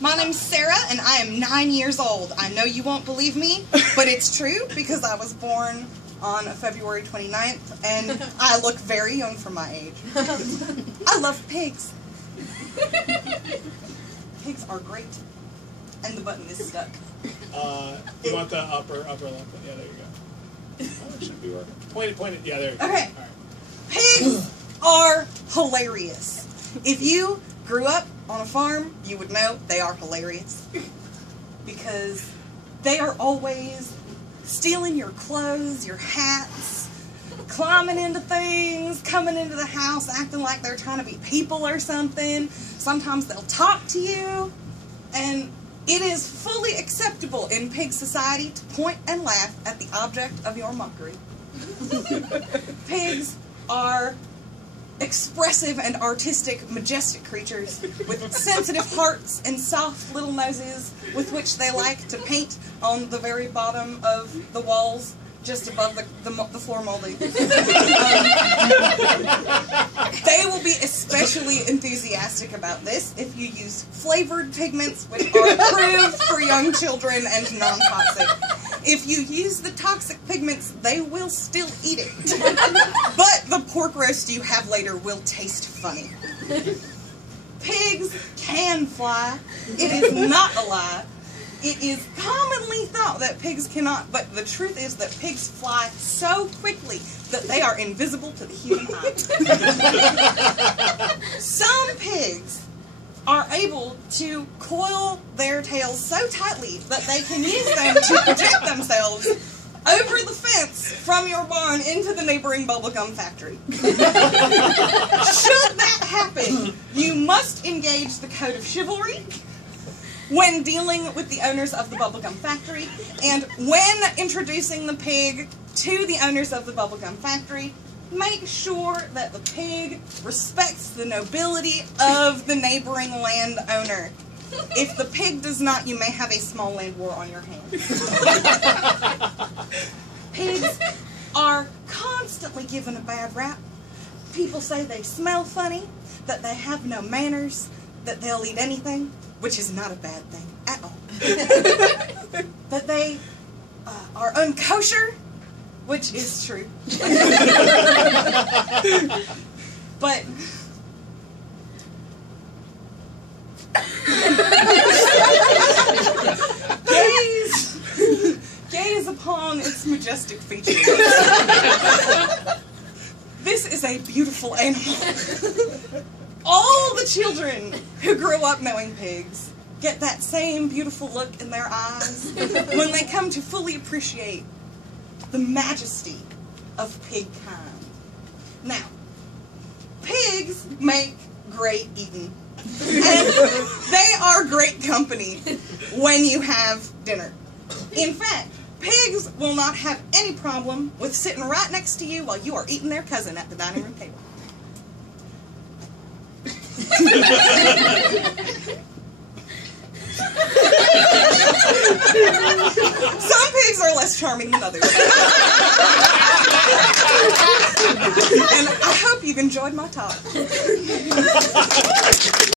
My name's Sarah, and I am 9 years old. I know you won't believe me, but it's true because I was born on February 29th, and I look very young for my age. I love pigs. Pigs are great. And the button is stuck. You want the upper left one? Yeah, there you go. Oh, it should be working. Point it. Yeah, there you go. Okay. All right. Pigs are hilarious. If you grew up on a farm, you would know they are hilarious. Because they are always stealing your clothes, your hats, climbing into things, coming into the house, acting like they're trying to be people or something. Sometimes they'll talk to you, and it is fully acceptable in pig society to point and laugh at the object of your mockery. Pigs are expressive and artistic, majestic creatures with sensitive hearts and soft little noses with which they like to paint on the very bottom of the walls just above the floor molding. They will be especially enthusiastic about this if you use flavored pigments which are approved for young children and non-toxic. If you use the toxic pigments, they will still eat it. But the pork roast you have later will taste funny. Pigs can fly. It is not a lie. It is commonly thought that pigs cannot, but the truth is that pigs fly so quickly that they are invisible to the human eye. Some pigs are able to coil their tails so tightly that they can use them to project themselves over the fence from your barn into the neighboring bubblegum factory. Should that happen, you must engage the code of chivalry when dealing with the owners of the bubblegum factory, and when introducing the pig to the owners of the bubblegum factory, make sure that the pig respects the nobility of the neighboring landowner. If the pig does not, you may have a small land war on your hands. Pigs are constantly given a bad rap. People say they smell funny, that they have no manners, that they'll eat anything, which is not a bad thing at all. That they are unkosher, which is true. But gaze upon its majestic features. This is a beautiful animal. All the children who grow up knowing pigs get that same beautiful look in their eyes when they come to fully appreciate the majesty of pig kind. Now, pigs make great eating. And they are great company when you have dinner. In fact, pigs will not have any problem with sitting right next to you while you are eating their cousin at the dining room table. Some pigs are less charming than others. And I hope you've enjoyed my talk.